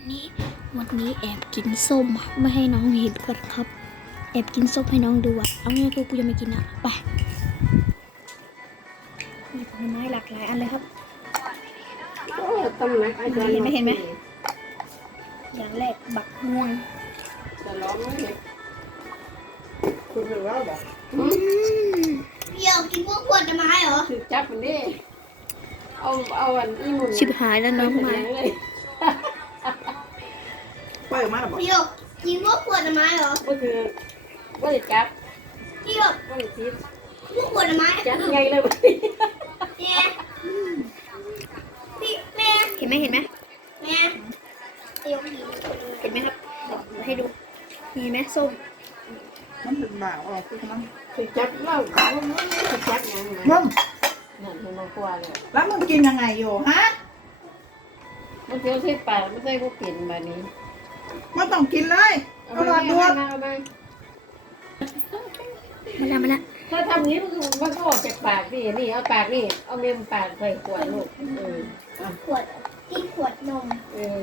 วันนี้วันนี้แอบกินส้มไม่ให้น้องเห็นก่อนครับ แอบกินส้มให้น้องดูอะเอางี้กูกูยังไม่กินอะไปมีผลไม้หลากหลายอันเลยครับตำหนักอาจารย์เห็นไหมเห็นไหมอย่างแรกบักม่วงจะร้องไหมเนี่ยคุณหรือว่าบอกพี่อยากกินพวกขวดไม้เหรอถือจับมันดิเอาเอาอันอีหมุนชิบหายแล้วน้องมาเลยปล่ อยออกมาหรอบอกพี่อยากกินพวกขวดไม้เหรอก็คือว่าจะจับพี่อยากว่าจะจีบพวกขวดไม้จับไงเลยแม่พี่แม่เห็นไหมเห็นไหมแม่เดี๋ยวกินเห็นไหมครับเดี๋ยวให้ดูมีไหมส้มมันเป็นบ่าวออกคือมันถือจับเล่าถือจับยังไงมึงนั่นคือมันกลัวเลยแล้วมึงกินยังไงอยู่ฮะมันเสียวเส้นปากไม่ใช่พวกเปลี่ยนแบบนี้ มันต้องกินเลยเอาเอามาละดวงเอามามาแล้วมาแล้วถ้าทำนี้มันมันก็ออกจากปากนี่นี่เอาปากนี่เอาเมมปากใส่ขวดลูกเออขวดกินขวดนมเออ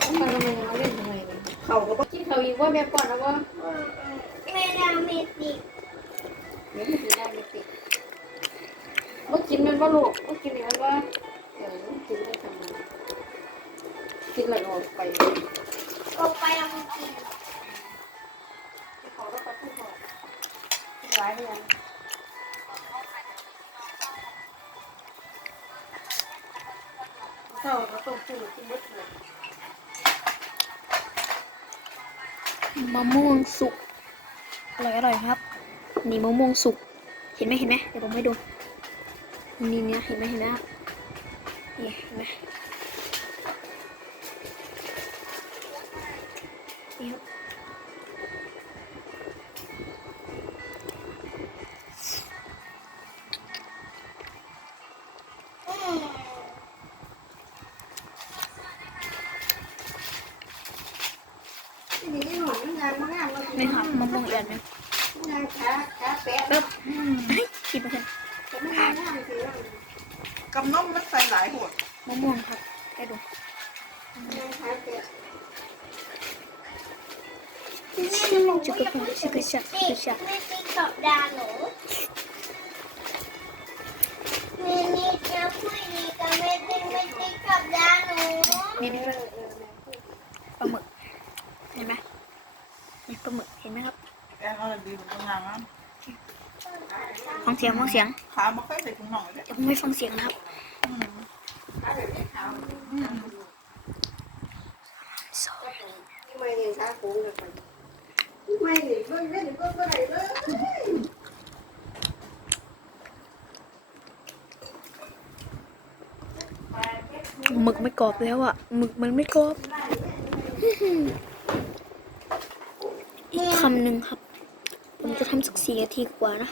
เอามาทำไมเอาเล่นทำไมเนี่ยเขาก็บอกกินเขาอีกว่าแม่ป้อนแล้วว่าแม่ดาเมติเดี๋ยวมันกินได้ไม่ติดว่ากินมันว่าลูกว่ากินมันว่าเออกินได้ทำไมกินแล้วออกไป ออกไปแล้วมันกินขอแล้วก็พูดขอร้ายเลยเศร้าก็ต้องพูดกินไม่ถูกมะม่วงสุกอร่อยอร่อยครับ นี่มะม่วงสุก เห็นไหมเห็นไหมเดี๋ยวผมให้ดู นี่เนี่ยเห็นไหมเห็นไหมครับนี่เห็นไหม นี่ครับอืมนี่หนูงานมากเลยนี่ครับมะม่วงอีกอันหนึงงานขาขาแปะปึ๊บเริ่มเถอะแต่ไม่งานงานคือกับนมมันใส่หลายหัวมะม่วงครับให้ดู งานขาแปะชิคกี้พายชิคกี้ชักชิคนี่กี้ชักไม่ติ๊กตอบดาหนูนี่นี่จะคุยดีกับแม่ติ๊กไม่ติ๊กตอบดาหนูนี่นี่ปลาหมึกเห็นไหมนี่ปลาหมึกเห็นไหมครับแอนเอาละดีของงานนะฟังเสียงฟังเสียงขาไม่ค่อยใส่ถุงหน่อยเลยเดี๋ยวผมไม่ฟังเสียงนะครับไม่เห็นขาโค้งเลย ไม่หนก็ไม่เห็นก็ไม่ได้เลยหมึกไม่กรอบแล้วอะหมึกมันไม่กรอบอีกคำหนึ่งครับ ผมจะทำสักสี่นาทีกว่านะ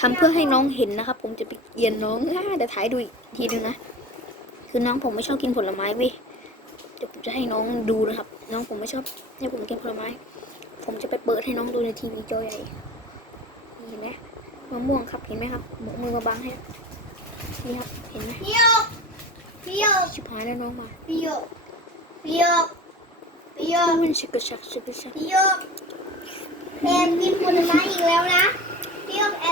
ทำเพื่อให้น้องเห็นนะครับ ผมจะไปเยียนน้องอ่าเดี๋ยวถ่ายดูอีกทีนึงนะ คือน้องผมไม่ชอบกินผลไม้เว้ยเดี๋ยวผมจะให้น้องดูนะครับ น้องผมไม่ชอบให้ผมกินผลไม้ ผมจะไปเปิดให้น้องดูในทีวีจอใหญ่นี่เห็นไหมมะม่วงครับเห็นไหมครับหมกมือมาบังให้นี่ครับเห็นไหมพี่โยกพี่โยกชิบหายแล้วน้องมาพี่โยกพี่โยกพี่โยกมันชิกกระชักชิกกระชักพี่โยกแอบกินผลไม้อีกแล้วนะพี่โยกแอบ